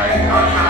Vai, vai.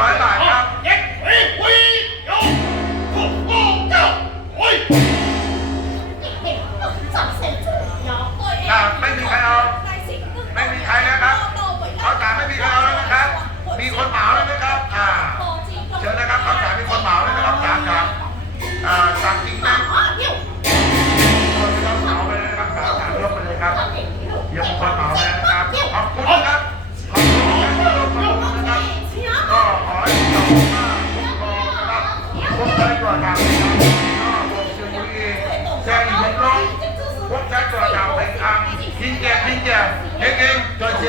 我来 xin chào xin chào. Nhân em cho chị